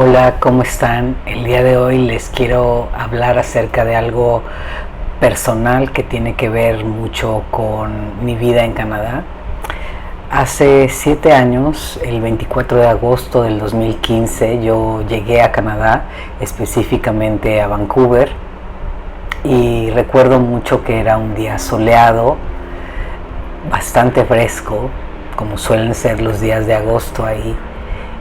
Hola, ¿cómo están? El día de hoy les quiero hablar acerca de algo personal que tiene que ver mucho con mi vida en Canadá. Hace 7 años, el 24 de agosto del 2015, yo llegué a Canadá, específicamente a Vancouver, y recuerdo mucho que era un día soleado, bastante fresco, como suelen ser los días de agosto ahí.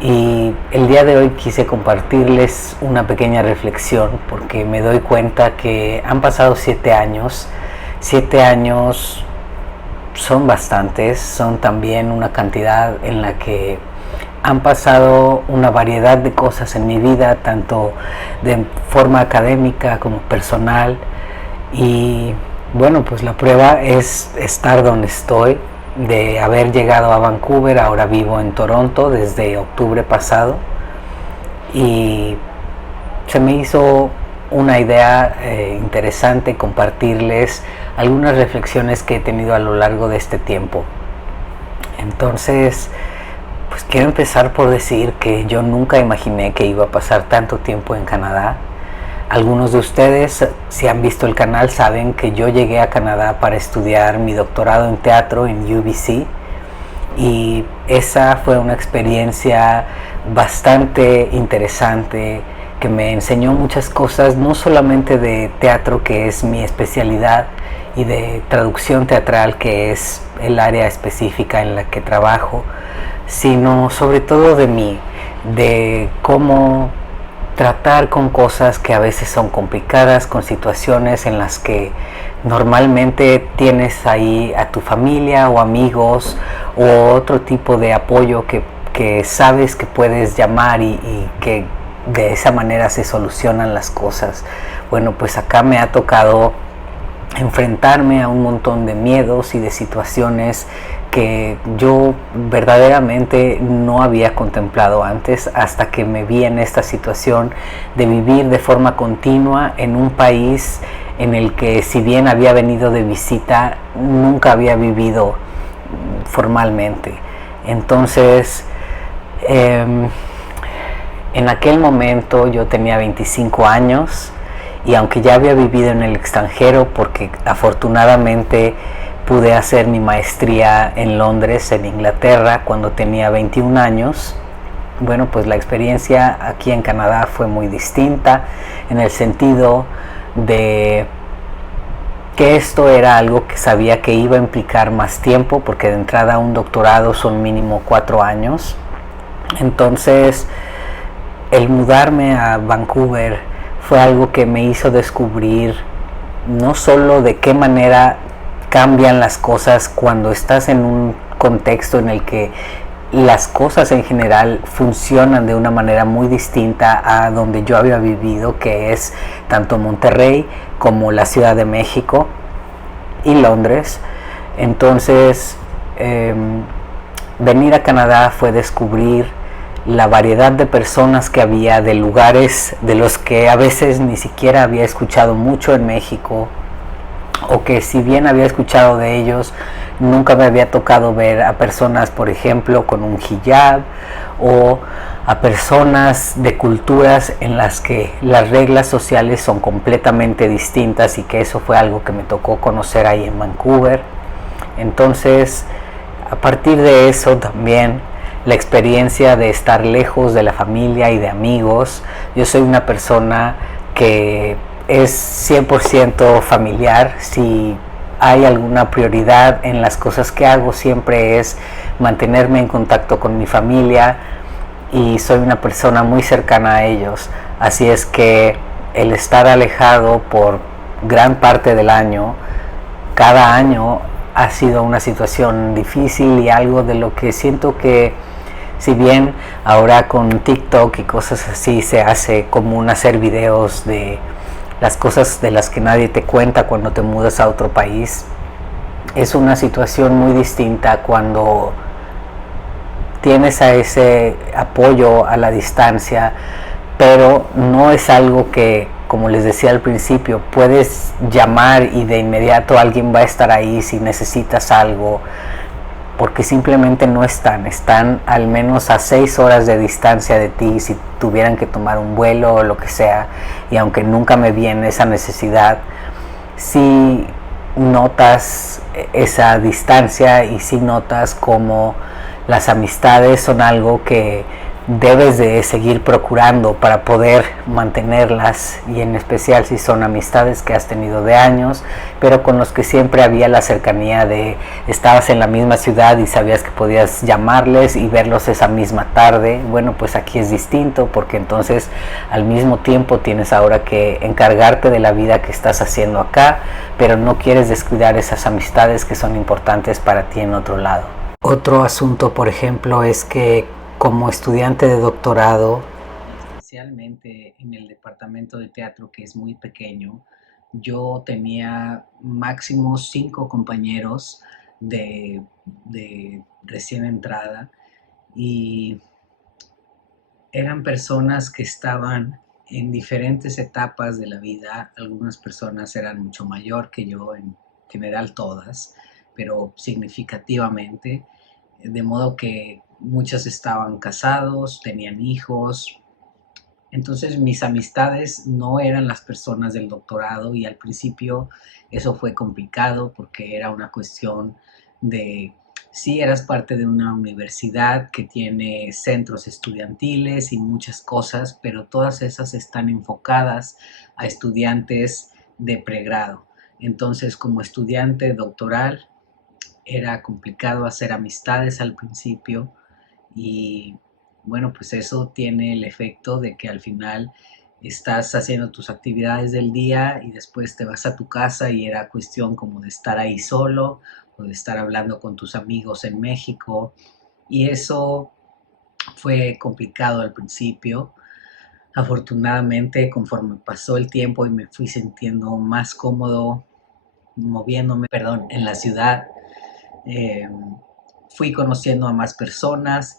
Y el día de hoy quise compartirles una pequeña reflexión porque me doy cuenta que han pasado 7 años. 7 años son bastantes, son también una cantidad en la que han pasado una variedad de cosas en mi vida, tanto de forma académica como personal. Y bueno, pues la prueba es estar donde estoy, de haber llegado a Vancouver. Ahora vivo en Toronto desde octubre pasado y se me hizo una idea interesante compartirles algunas reflexiones que he tenido a lo largo de este tiempo. Entonces, pues quiero empezar por decir que yo nunca imaginé que iba a pasar tanto tiempo en Canadá. Algunos de ustedes, si han visto el canal, saben que yo llegué a Canadá para estudiar mi doctorado en teatro en UBC, y esa fue una experiencia bastante interesante que me enseñó muchas cosas, no solamente de teatro, que es mi especialidad, y de traducción teatral, que es el área específica en la que trabajo, sino sobre todo de mí, de cómo tratar con cosas que a veces son complicadas, con situaciones en las que normalmente tienes ahí a tu familia o amigos o otro tipo de apoyo que sabes que puedes llamar y que de esa manera se solucionan las cosas. Bueno, pues acá me ha tocado enfrentarme a un montón de miedos y de situaciones que yo verdaderamente no había contemplado antes, hasta que me vi en esta situación de vivir de forma continua en un país en el que, si bien había venido de visita, nunca había vivido formalmente. Entonces, en aquel momento yo tenía 25 años, y aunque ya había vivido en el extranjero, porque afortunadamente pude hacer mi maestría en Londres, en Inglaterra, cuando tenía 21 años, bueno, pues la experiencia aquí en Canadá fue muy distinta, en el sentido de que esto era algo que sabía que iba a implicar más tiempo, porque de entrada un doctorado son mínimo 4 años. Entonces, el mudarme a Vancouver fue algo que me hizo descubrir no solo de qué manera cambian las cosas cuando estás en un contexto en el que las cosas en general funcionan de una manera muy distinta a donde yo había vivido, que es tanto Monterrey como la Ciudad de México y Londres. Entonces, venir a Canadá fue descubrir la variedad de personas que había, de lugares de los que a veces ni siquiera había escuchado mucho en México, o que si bien había escuchado de ellos, nunca me había tocado ver a personas, por ejemplo, con un hijab, o a personas de culturas en las que las reglas sociales son completamente distintas, y que eso fue algo que me tocó conocer ahí en Vancouver. Entonces, a partir de eso también la experiencia de estar lejos de la familia y de amigos. Yo soy una persona que es 100% familiar. Si hay alguna prioridad en las cosas que hago, siempre es mantenerme en contacto con mi familia, y soy una persona muy cercana a ellos. Así es que el estar alejado por gran parte del año, cada año, ha sido una situación difícil, y algo de lo que siento que, si bien ahora con TikTok y cosas así se hace común hacer videos de las cosas de las que nadie te cuenta cuando te mudas a otro país, es una situación muy distinta cuando tienes a ese apoyo a la distancia, pero no es algo que, como les decía al principio, puedes llamar y de inmediato alguien va a estar ahí si necesitas algo. porque simplemente no están al menos a 6 horas de distancia de ti si tuvieran que tomar un vuelo o lo que sea, y aunque nunca me viene esa necesidad, sí notas esa distancia y sí notas como las amistades son algo que debes de seguir procurando para poder mantenerlas, y en especial si son amistades que has tenido de años, pero con los que siempre había la cercanía de estabas en la misma ciudad y sabías que podías llamarles y verlos esa misma tarde. Bueno, pues aquí es distinto, porque entonces al mismo tiempo tienes ahora que encargarte de la vida que estás haciendo acá, pero no quieres descuidar esas amistades que son importantes para ti en otro lado. Otro asunto, por ejemplo, es que como estudiante de doctorado, especialmente en el departamento de teatro, que es muy pequeño, yo tenía máximo 5 compañeros de recién entrada, y eran personas que estaban en diferentes etapas de la vida. Algunas personas eran mucho mayor que yo, en general todas, pero significativamente, de modo que muchos estaban casados, tenían hijos. Entonces mis amistades no eran las personas del doctorado, y al principio eso fue complicado porque era una cuestión de, sí, eras parte de una universidad que tiene centros estudiantiles y muchas cosas, pero todas esas están enfocadas a estudiantes de pregrado. Entonces, como estudiante doctoral era complicado hacer amistades al principio, y bueno, pues eso tiene el efecto de que al final estás haciendo tus actividades del día y después te vas a tu casa y era cuestión como de estar ahí solo o de estar hablando con tus amigos en México, y eso fue complicado al principio. Afortunadamente, conforme pasó el tiempo y me fui sintiendo más cómodo moviéndome, perdón, en la ciudad, eh, fui conociendo a más personas.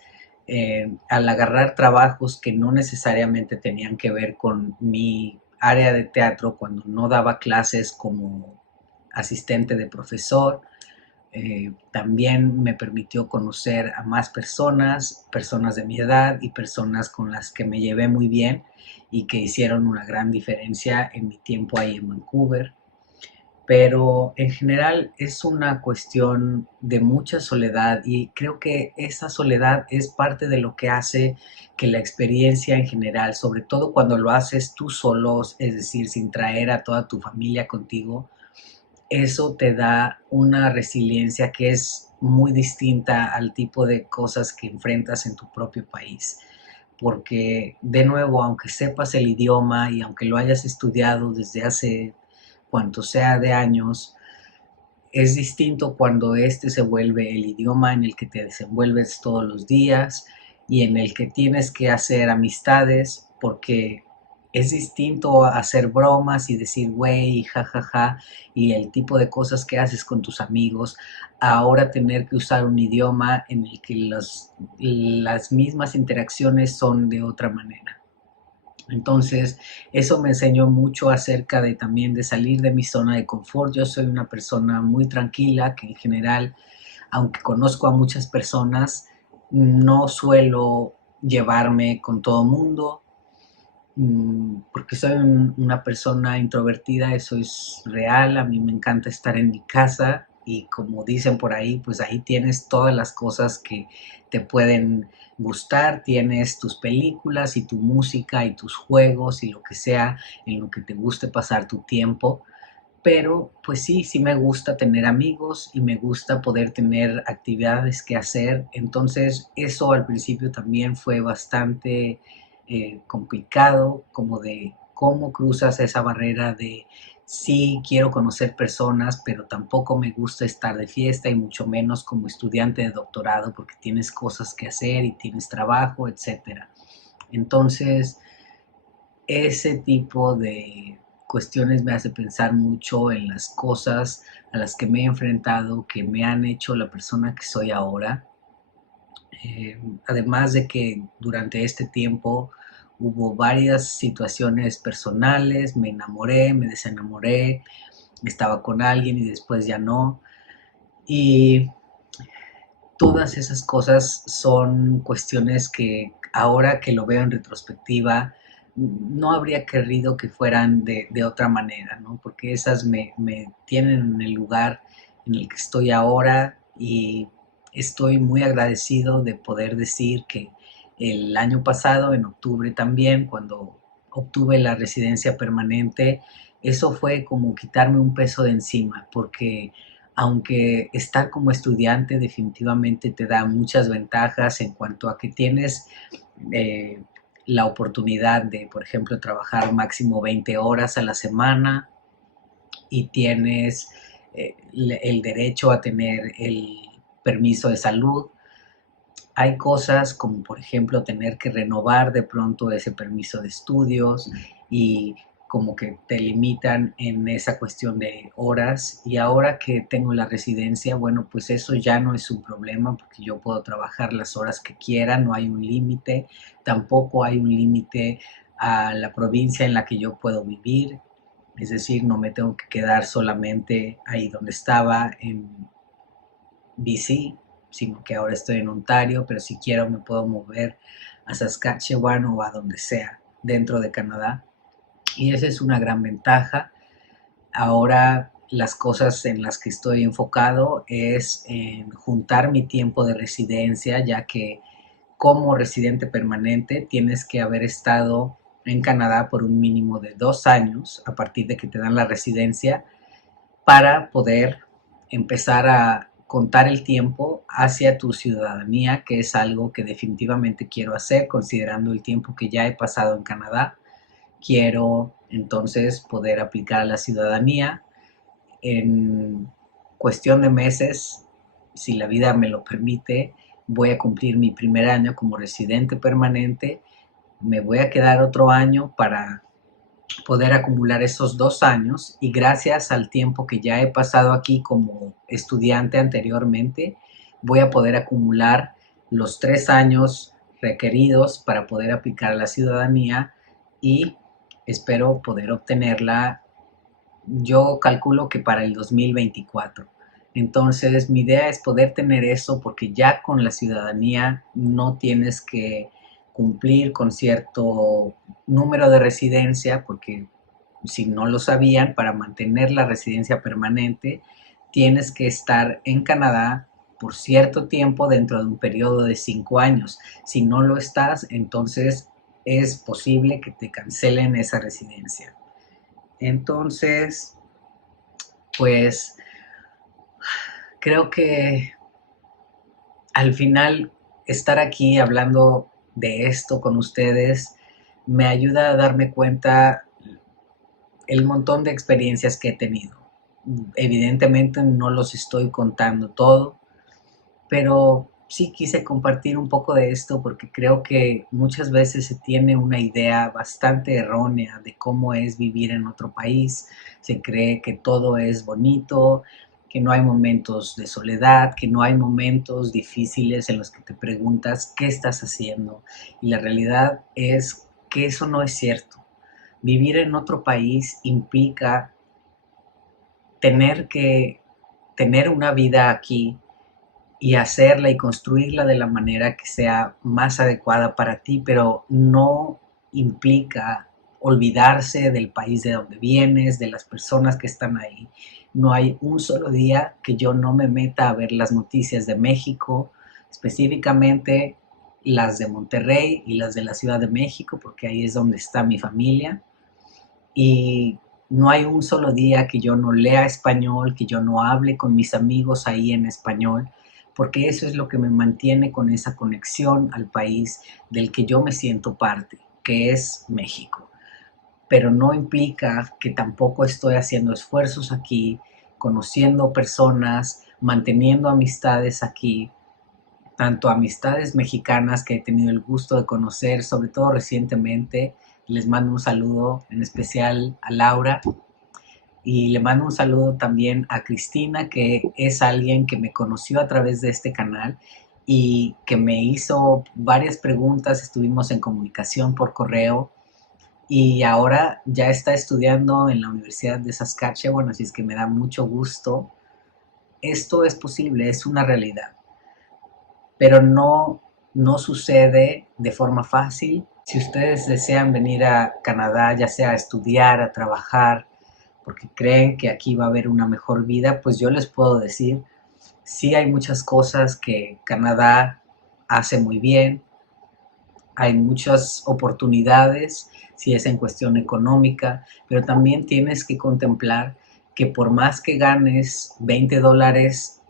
Al agarrar trabajos que no necesariamente tenían que ver con mi área de teatro, cuando no daba clases como asistente de profesor, también me permitió conocer a más personas, personas de mi edad y personas con las que me llevé muy bien y que hicieron una gran diferencia en mi tiempo ahí en Vancouver. Pero en general es una cuestión de mucha soledad, y creo que esa soledad es parte de lo que hace que la experiencia en general, sobre todo cuando lo haces tú solo, es decir, sin traer a toda tu familia contigo, eso te da una resiliencia que es muy distinta al tipo de cosas que enfrentas en tu propio país. Porque, de nuevo, aunque sepas el idioma y aunque lo hayas estudiado desde hace cuanto sea de años, es distinto cuando este se vuelve el idioma en el que te desenvuelves todos los días y en el que tienes que hacer amistades, porque es distinto hacer bromas y decir güey, jajaja, y el tipo de cosas que haces con tus amigos, a ahora tener que usar un idioma en el que las mismas interacciones son de otra manera. Entonces, eso me enseñó mucho acerca de también de salir de mi zona de confort. Yo soy una persona muy tranquila que en general, aunque conozco a muchas personas, no suelo llevarme con todo mundo, porque soy una persona introvertida, eso es real. A mí me encanta estar en mi casa y, como dicen por ahí, pues ahí tienes todas las cosas que te pueden gustar, tienes tus películas y tu música y tus juegos y lo que sea en lo que te guste pasar tu tiempo. Pero pues sí, sí me gusta tener amigos y me gusta poder tener actividades que hacer. Entonces eso al principio también fue bastante complicado, como de cómo cruzas esa barrera de sí quiero conocer personas, pero tampoco me gusta estar de fiesta, y mucho menos como estudiante de doctorado, porque tienes cosas que hacer y tienes trabajo, etcétera. Entonces, ese tipo de cuestiones me hace pensar mucho en las cosas a las que me he enfrentado, que me han hecho la persona que soy ahora. Además de que durante este tiempo hubo varias situaciones personales, me enamoré, me desenamoré, estaba con alguien y después ya no. Y todas esas cosas son cuestiones que ahora que lo veo en retrospectiva, no habría querido que fueran de otra manera, ¿no? Porque esas me tienen en el lugar en el que estoy ahora y estoy muy agradecido de poder decir que el año pasado, en octubre también, cuando obtuve la residencia permanente, eso fue como quitarme un peso de encima, porque aunque estar como estudiante definitivamente te da muchas ventajas en cuanto a que tienes eh, la oportunidad de, por ejemplo, trabajar máximo 20 horas a la semana y tienes el derecho a tener el permiso de salud. Hay cosas como, por ejemplo, tener que renovar de pronto ese permiso de estudios y como que te limitan en esa cuestión de horas. Y ahora que tengo la residencia, bueno, pues eso ya no es un problema porque yo puedo trabajar las horas que quiera, no hay un límite, tampoco hay un límite a la provincia en la que yo puedo vivir. Es decir, no me tengo que quedar solamente ahí donde estaba en BC, sino que ahora estoy en Ontario, pero si quiero me puedo mover a Saskatchewan o a donde sea dentro de Canadá. Y esa es una gran ventaja. Ahora las cosas en las que estoy enfocado es en juntar mi tiempo de residencia, ya que como residente permanente tienes que haber estado en Canadá por un mínimo de 2 años a partir de que te dan la residencia para poder empezar a contar el tiempo hacia tu ciudadanía, que es algo que definitivamente quiero hacer considerando el tiempo que ya he pasado en Canadá. Quiero entonces poder aplicar a la ciudadanía en cuestión de meses, si la vida me lo permite. Voy a cumplir mi primer año como residente permanente, me voy a quedar otro año para poder acumular esos 2 años y gracias al tiempo que ya he pasado aquí como estudiante anteriormente, voy a poder acumular los 3 años requeridos para poder aplicar a la ciudadanía y espero poder obtenerla. Yo calculo que para el 2024. Entonces, mi idea es poder tener eso porque ya con la ciudadanía no tienes que cumplir con cierto número de residencia, porque si no lo sabían, para mantener la residencia permanente tienes que estar en Canadá por cierto tiempo dentro de un periodo de 5 años. Si no lo estás, entonces es posible que te cancelen esa residencia. Entonces, pues creo que al final estar aquí hablando de esto con ustedes me ayuda a darme cuenta el montón de experiencias que he tenido. Evidentemente no los estoy contando todo, pero sí quise compartir un poco de esto porque creo que muchas veces se tiene una idea bastante errónea de cómo es vivir en otro país. Se cree que todo es bonito, que no hay momentos de soledad, que no hay momentos difíciles en los que te preguntas qué estás haciendo. Y la realidad es que eso no es cierto. Vivir en otro país implica tener que tener una vida aquí y hacerla y construirla de la manera que sea más adecuada para ti, pero no implica olvidarse del país de donde vienes, de las personas que están ahí. No hay un solo día que yo no me meta a ver las noticias de México, específicamente las de Monterrey y las de la Ciudad de México, porque ahí es donde está mi familia. Y no hay un solo día que yo no lea español, que yo no hable con mis amigos ahí en español, porque eso es lo que me mantiene con esa conexión al país del que yo me siento parte, que es México. Pero no implica que tampoco estoy haciendo esfuerzos aquí, conociendo personas, manteniendo amistades aquí, tanto amistades mexicanas que he tenido el gusto de conocer, sobre todo recientemente. Les mando un saludo en especial a Laura y le mando un saludo también a Cristina, que es alguien que me conoció a través de este canal y que me hizo varias preguntas, estuvimos en comunicación por correo y ahora ya está estudiando en la Universidad de Saskatchewan, así es que me da mucho gusto. Esto es posible, es una realidad. pero no sucede de forma fácil. Si ustedes desean venir a Canadá, ya sea a estudiar, a trabajar, porque creen que aquí va a haber una mejor vida, pues yo les puedo decir, sí hay muchas cosas que Canadá hace muy bien, hay muchas oportunidades, si es en cuestión económica, pero también tienes que contemplar que por más que ganes $20,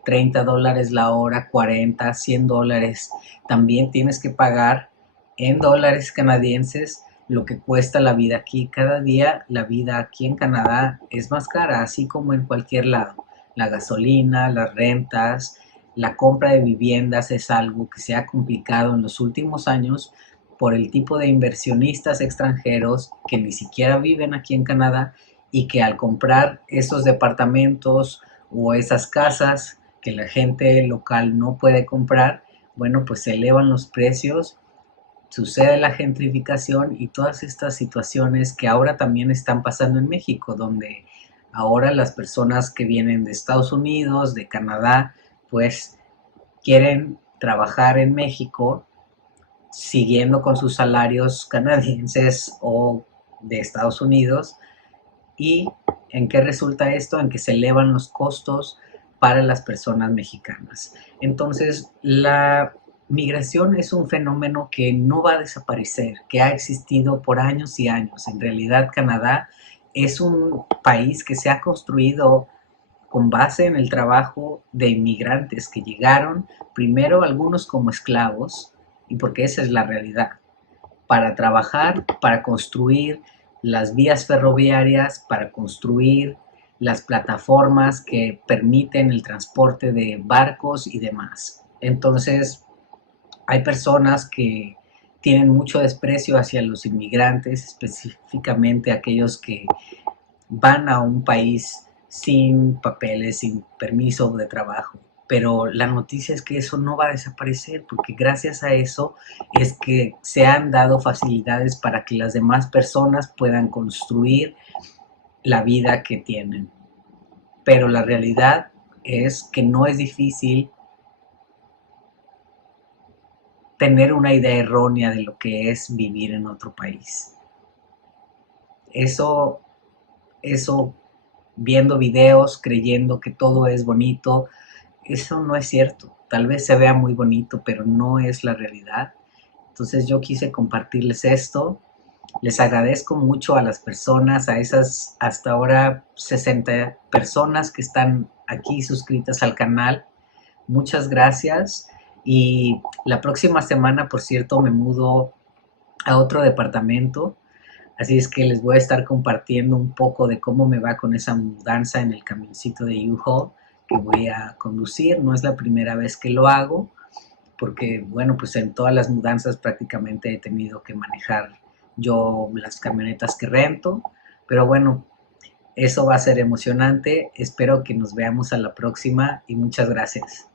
$30 la hora, 40, $100, también tienes que pagar en dólares canadienses lo que cuesta la vida aquí. Cada día la vida aquí en Canadá es más cara, así como en cualquier lado. La gasolina, las rentas, la compra de viviendas es algo que se ha complicado en los últimos años por el tipo de inversionistas extranjeros que ni siquiera viven aquí en Canadá y que al comprar esos departamentos o esas casas que la gente local no puede comprar, bueno, pues se elevan los precios, sucede la gentrificación y todas estas situaciones que ahora también están pasando en México, donde ahora las personas que vienen de Estados Unidos, de Canadá, pues quieren trabajar en México siguiendo con sus salarios canadienses o de Estados Unidos. ¿Y en qué resulta esto? En que se elevan los costos para las personas mexicanas. Entonces, la migración es un fenómeno que no va a desaparecer, que ha existido por años y años. En realidad, Canadá es un país que se ha construido con base en el trabajo de inmigrantes que llegaron, primero algunos como esclavos, y porque esa es la realidad, para trabajar, para construir las vías ferroviarias, para construir las plataformas que permiten el transporte de barcos y demás. Entonces, hay personas que tienen mucho desprecio hacia los inmigrantes, específicamente aquellos que van a un país sin papeles, sin permiso de trabajo. Pero la noticia es que eso no va a desaparecer, porque gracias a eso es que se han dado facilidades para que las demás personas puedan construir la vida que tienen. Pero la realidad es que no es difícil tener una idea errónea de lo que es vivir en otro país. Eso viendo videos, creyendo que todo es bonito, eso no es cierto. Tal vez se vea muy bonito, pero no es la realidad. Entonces yo quise compartirles esto. Les agradezco mucho a las personas, a esas hasta ahora 60 personas que están aquí suscritas al canal. Muchas gracias. Y la próxima semana, por cierto, me mudo a otro departamento. Así es que les voy a estar compartiendo un poco de cómo me va con esa mudanza en el camioncito de U-Haul que voy a conducir. No es la primera vez que lo hago, porque bueno, pues en todas las mudanzas prácticamente he tenido que manejar yo las camionetas que rento. Pero bueno, eso va a ser emocionante. Espero que nos veamos a la próxima y muchas gracias.